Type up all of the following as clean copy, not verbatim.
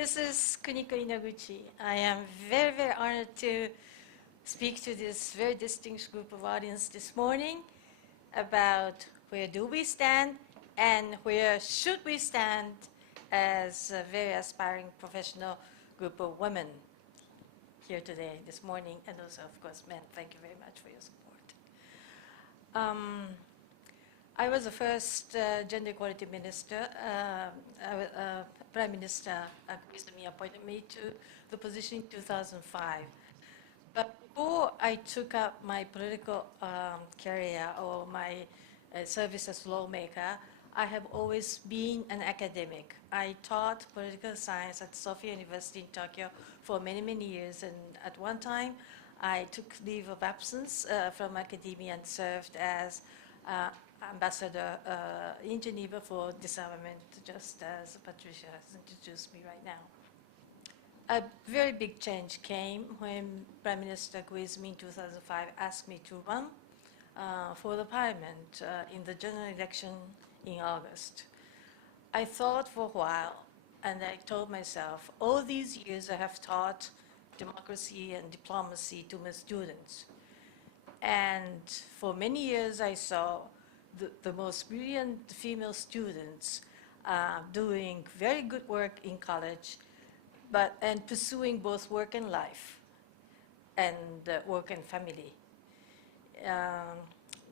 This is Kuniko Inoguchi. I am very, very honored to speak to this very distinguished group of audience this morning about where do we stand and where should we stand as a very aspiring professional group of women here today, this morning, and also, of course, men. Thank you very much for your support. I was the first gender equality minister. Prime Minister Koizumi appointed me to the position in 2005. But before I took up my political career or my service as lawmaker, I have always been an academic. I taught political science at Sophia University in Tokyo for many, many years. And at one time, I took leave of absence from academia and served as ambassador in Geneva for Disarmament, just as Patricia has introduced me right now. A very big change came when Prime Minister Koizumi in 2005 asked me to run for the parliament in the general election in August. I thought for a while, and I told myself, all these years I have taught democracy and diplomacy to my students. And for many years I saw the most brilliant female students doing very good work in college, and pursuing both work and life and work and family,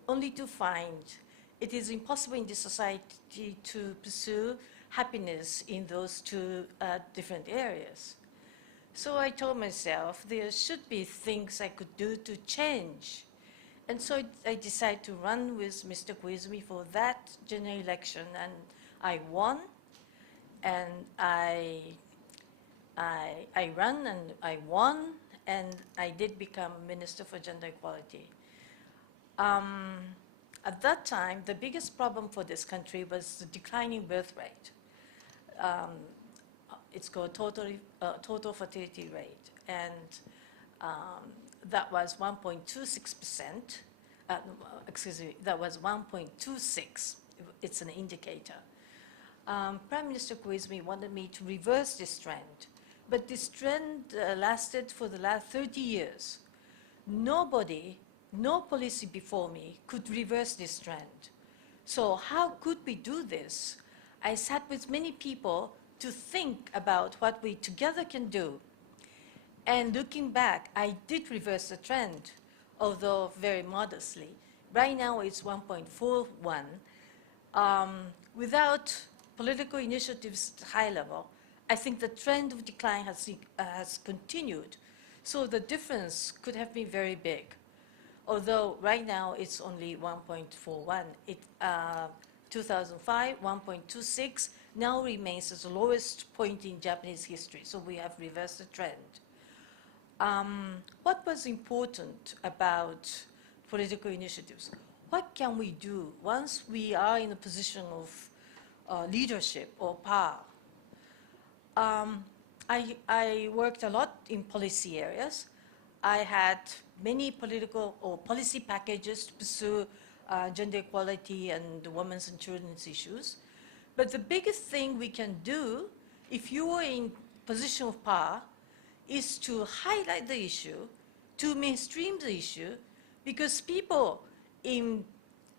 only to find it is impossible in this society to pursue happiness in those two different areas. So I told myself there should be things I could do to change. And so I decided to run with Mr. Koizumi for that general election, and I won. And I ran and I won, and I did become Minister for Gender Equality. At that time, the biggest problem for this country was the declining birth rate. It's called total fertility rate, and that was 1.26%. Excuse me, that was 1.26. It's an indicator. Prime Minister Koizumi wanted me to reverse this trend, but this trend lasted for the last 30 years. Nobody, no policy before me could reverse this trend. So how could we do this? I sat with many people to think about what we together can do. And looking back, I did reverse the trend, although very modestly. Right now it's 1.41. Without political initiatives at high level, I think the trend of decline has continued. So the difference could have been very big. Although right now it's only 1.41. 2005, 1.26, now remains as the lowest point in Japanese history. So we have reversed the trend. What was important about political initiatives? What can we do once we are in a position of leadership or power? I worked a lot in policy areas. I had many political or policy packages to pursue gender equality and women's and children's issues. But the biggest thing we can do, if you are in position of power, is to highlight the issue, to mainstream the issue, because people in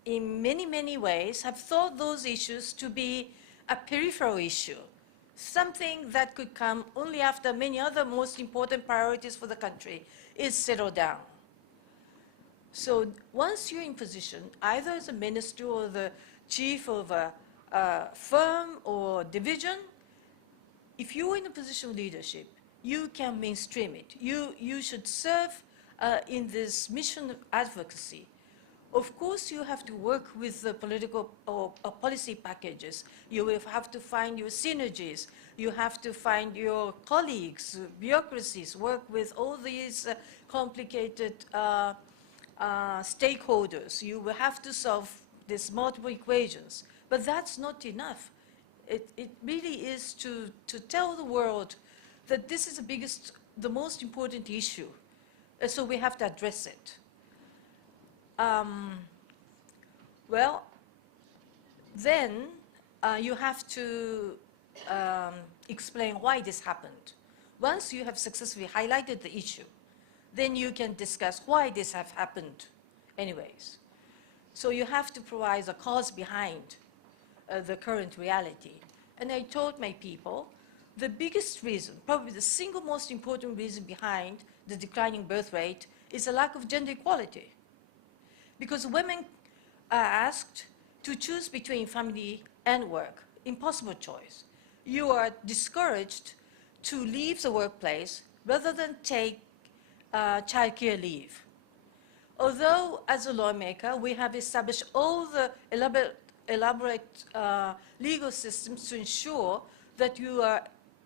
many, many ways have thought those issues to be a peripheral issue, something that could come only after many other most important priorities for the country is settled down. So once you're in position, either as a minister or the chief of a firm or division, if you're in a position of leadership, you can mainstream it. You should serve in this mission of advocacy. Of course, you have to work with the political or policy packages. You will have to find your synergies. You have to find your colleagues, bureaucracies, work with all these complicated stakeholders. You will have to solve these multiple equations. But that's not enough. It really is to tell the world that this is the most important issue. So we have to address it. Well, then you have to explain why this happened. Once you have successfully highlighted the issue, then you can discuss why this have happened anyways. So you have to provide the cause behind the current reality. And I told my people, the biggest reason, probably the single most important reason behind the declining birth rate is a lack of gender equality. Because women are asked to choose between family and work, impossible choice. You are discouraged to leave the workplace rather than take childcare leave. Although, as a lawmaker, we have established all the elaborate legal systems to ensure that you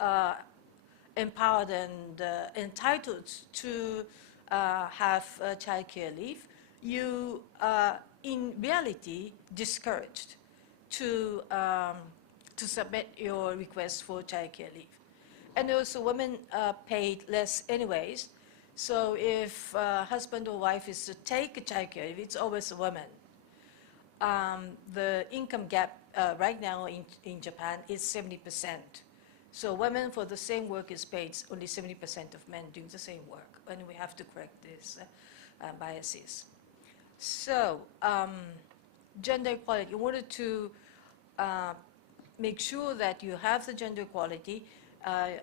are empowered and entitled to have childcare leave, you are in reality discouraged to submit your request for childcare leave. And also women are paid less anyways, so if husband or wife is to take a childcare leave, it's always a woman. The income gap right now in Japan is 70%. So women for the same work is paid only 70% of men doing the same work, and we have to correct these biases. So gender equality, in order to make sure that you have the gender equality,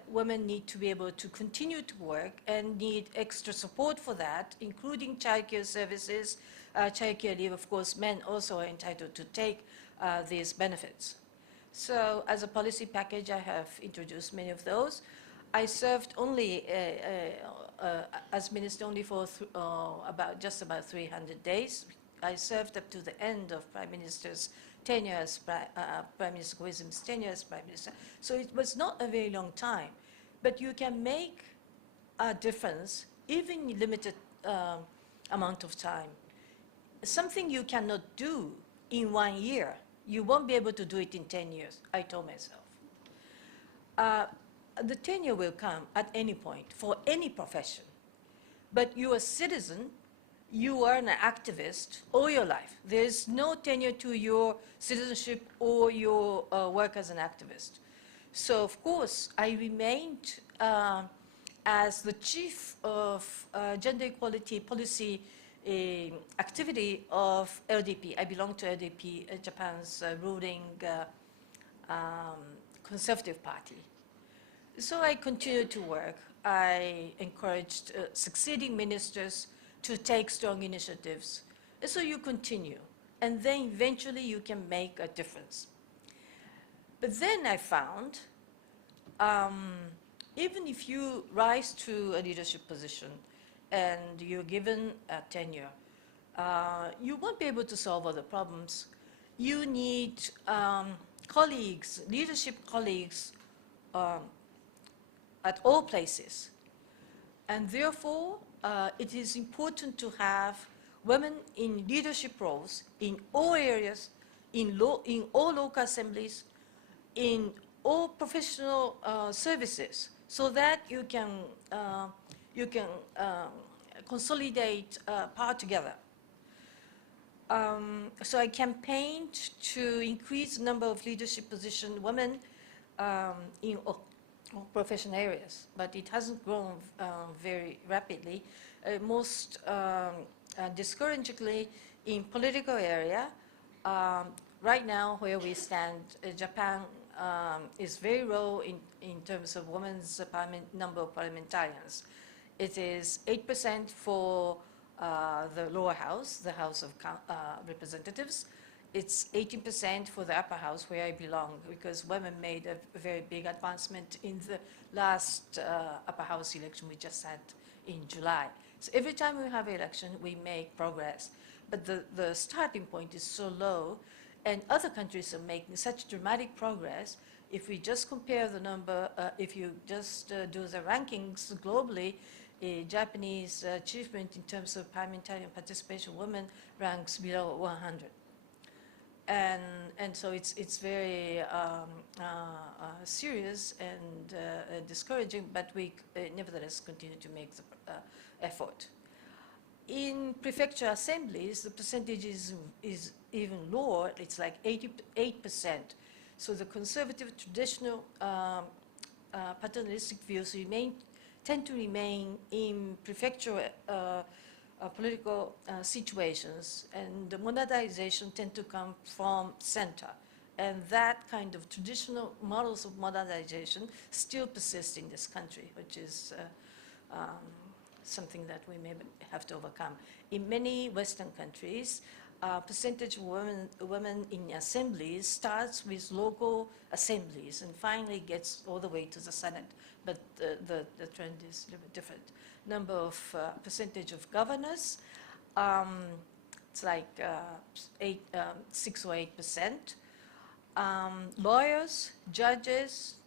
women need to be able to continue to work and need extra support for that, including childcare services, childcare leave. Of course, men also are entitled to take these benefits. So as a policy package, I have introduced many of those. I served only as minister only for just about 300 days. I served up to the end of Prime Minister's tenure as Prime Minister Koizumi's tenure as Prime Minister. So it was not a very long time. But you can make a difference even in limited amount of time. Something you cannot do in 1 year, you won't be able to do it in 10 years, I told myself. The tenure will come at any point for any profession. But you're a citizen, you are an activist all your life. There's no tenure to your citizenship or your work as an activist. So, of course, I remained as the chief of gender equality policy activity of LDP. I belong to LDP, Japan's ruling conservative party. So I continued to work. I encouraged succeeding ministers to take strong initiatives. And so you continue. And then eventually you can make a difference. But then I found, even if you rise to a leadership position and you're given a tenure, you won't be able to solve all the problems. You need colleagues, leadership colleagues, at all places. And therefore, it is important to have women in leadership roles in all areas, in all local assemblies, in all professional services, so that you can consolidate power together. So I campaigned to increase the number of leadership position women in all professional areas, but it hasn't grown very rapidly. Most discouragingly, in political area, right now where we stand, Japan is very low in terms of women's number of parliamentarians. It is 8% for the lower house, the House of Representatives. It's 18% for the upper house, where I belong, because women made a very big advancement in the last upper house election we just had in July. So every time we have an election, we make progress. But the starting point is so low, and other countries are making such dramatic progress. If we just compare the number, if you just do the rankings globally, Japanese achievement in terms of parliamentarian participation, women ranks below 100. And so it's very serious and discouraging, but we nevertheless continue to make the effort. In prefecture assemblies, the percentage is even lower. It's like 88%. So the conservative, traditional, paternalistic views tend to remain in prefectural political situations, and the modernization tend to come from center. And that kind of traditional models of modernization still persist in this country, which is something that we may have to overcome. In many Western countries, percentage of women in assemblies starts with local assemblies and finally gets all the way to the Senate. But the trend is a little bit different. Number of percentage of governors, it's like 6 or 8%. Lawyers, judges,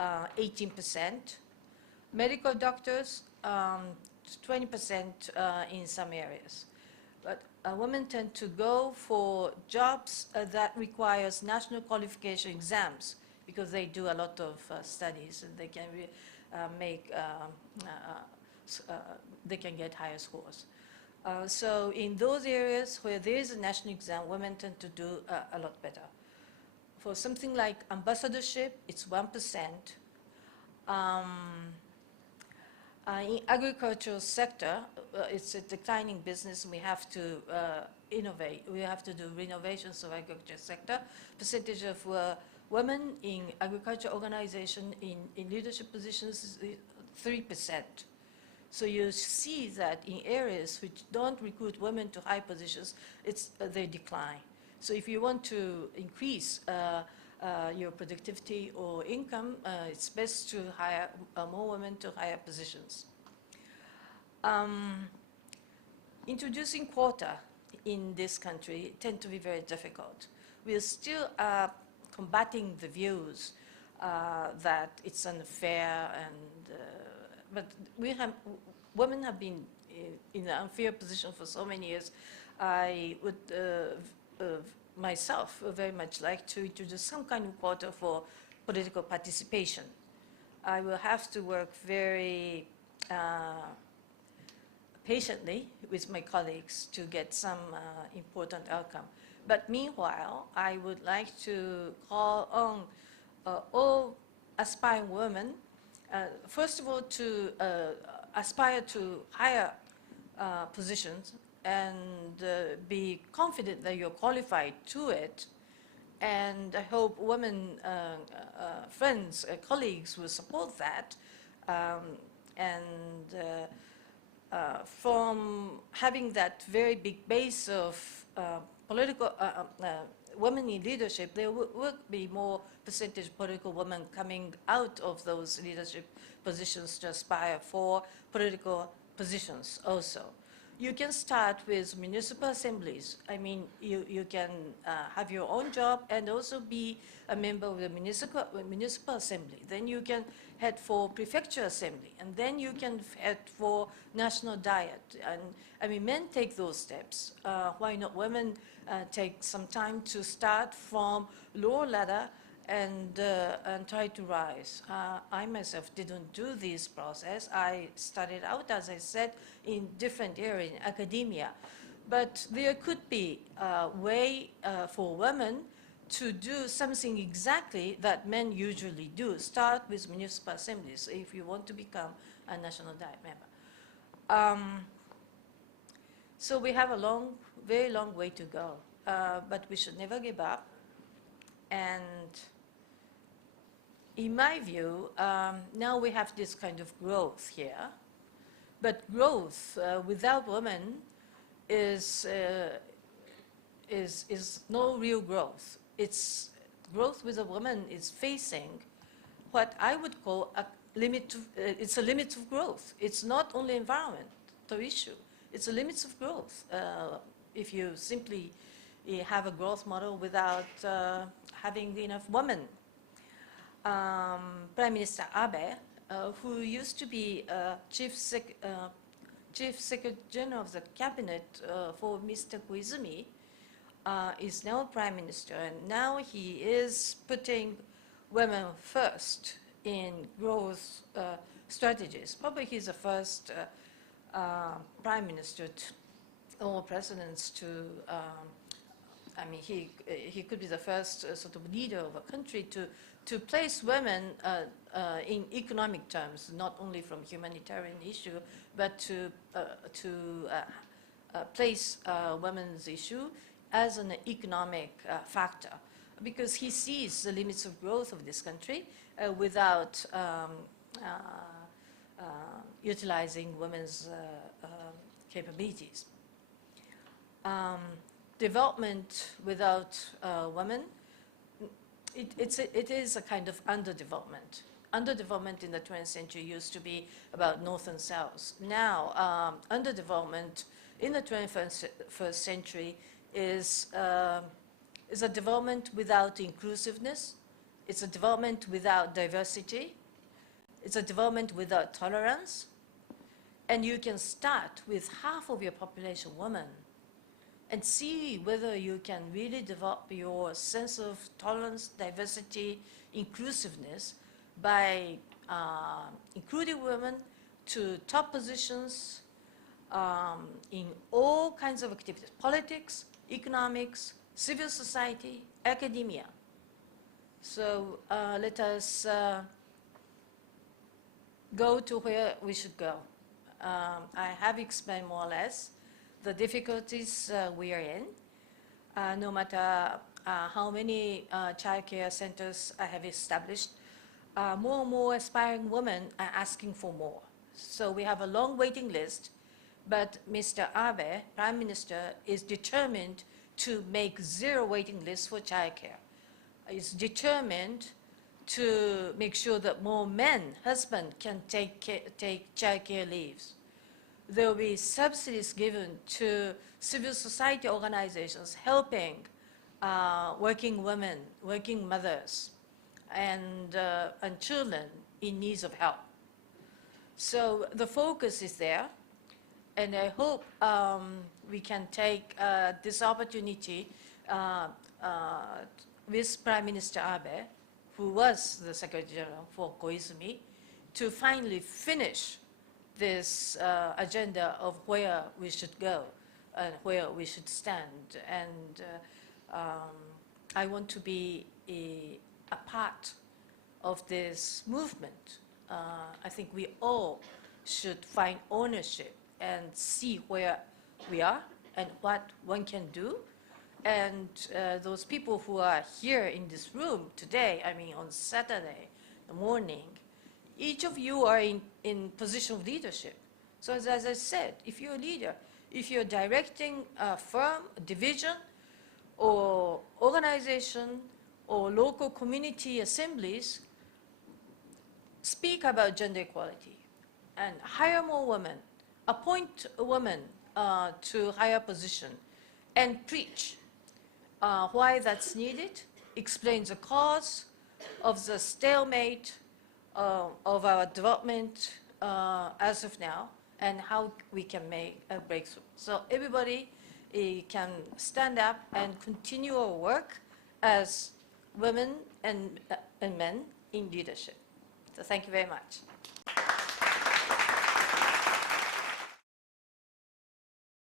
18%. Medical doctors, 20% in some areas. But women tend to go for jobs that requires national qualification exams because they do a lot of studies and they can they can get higher scores. So in those areas where there is a national exam, women tend to do a lot better. For something like ambassadorship, it's 1%. In agricultural sector, it's a declining business. We have to innovate. We have to do renovations of agriculture sector. Percentage of women in agriculture organization in leadership positions is 3%. So you see that in areas which don't recruit women to high positions, they decline. So if you want to increase your productivity or income, it's best to hire more women to higher positions. Introducing quota in this country tend to be very difficult. We are still combating the views that it's unfair, but women have been in an unfair position for so many years. I would myself very much like to introduce some kind of quota for political participation. I will have to work very patiently with my colleagues to get some important outcome. But meanwhile, I would like to call on all aspiring women, first of all, to aspire to higher positions and be confident that you're qualified to it. And I hope women, friends, colleagues will support that. From having that very big base of political women in leadership, there will be more percentage of political women coming out of those leadership positions to aspire for political positions also. You can start with municipal assemblies. I mean, you can have your own job and also be a member of the municipal assembly. Then you can head for prefecture assembly, and then you can head for national diet. And I mean, men take those steps. Why not women take some time to start from lower ladder and try to rise. I myself didn't do this process. I started out, as I said, in different areas, in academia. But there could be a way for women to do something exactly that men usually do. Start with municipal assemblies if you want to become a national diet member. So we have a very long way to go, but we should never give up. And in my view, now we have this kind of growth here, but growth without women is no real growth. It's growth with a woman is facing what I would call a limit. It's a limit of growth. It's not only environmental issue. It's a limit of growth. If you simply have a growth model without having enough women. Prime Minister Abe, who used to be Chief Secretary General of the Cabinet for Mr. Koizumi, is now Prime Minister, and now he is putting women first in growth strategies. Probably he's the first Prime Minister or presidents to mean, he could be the first sort of leader of a country to place women in economic terms, not only from humanitarian issue, but to place women's issue as an economic factor, because he sees the limits of growth of this country without utilizing women's capabilities. Development without women, it is a kind of underdevelopment. Underdevelopment in the 20th century used to be about North and South. Now, underdevelopment in the 21st century is a development without inclusiveness. It's a development without diversity. It's a development without tolerance. And you can start with half of your population women and see whether you can really develop your sense of tolerance, diversity, inclusiveness by including women to top positions in all kinds of activities: politics, economics, civil society, academia. So let us go to where we should go. I have explained more or less the difficulties we are in. No matter how many child care centers I have established, more and more aspiring women are asking for more. So we have a long waiting list, but Mr. Abe, Prime Minister, is determined to make zero waiting lists for child care. He's determined to make sure that more men, husbands, can take child care leaves. There will be subsidies given to civil society organizations helping working women, working mothers, and children in need of help. So the focus is there, and I hope we can take this opportunity with Prime Minister Abe, who was the Secretary General for Koizumi, to finally finish this agenda of where we should go and where we should stand. And I want to be a part of this movement. I think we all should find ownership and see where we are and what one can do. And those people who are here in this room today, I mean on Saturday morning, each of you are in position of leadership. So as I said, if you're a leader, if you're directing a firm, a division, or organization, or local community assemblies, speak about gender equality and hire more women, appoint a woman to higher position, and preach why that's needed, explain the cause of the stalemate of our development as of now, and how we can make a breakthrough. So everybody can stand up and continue our work as women and men in leadership. So thank you very much.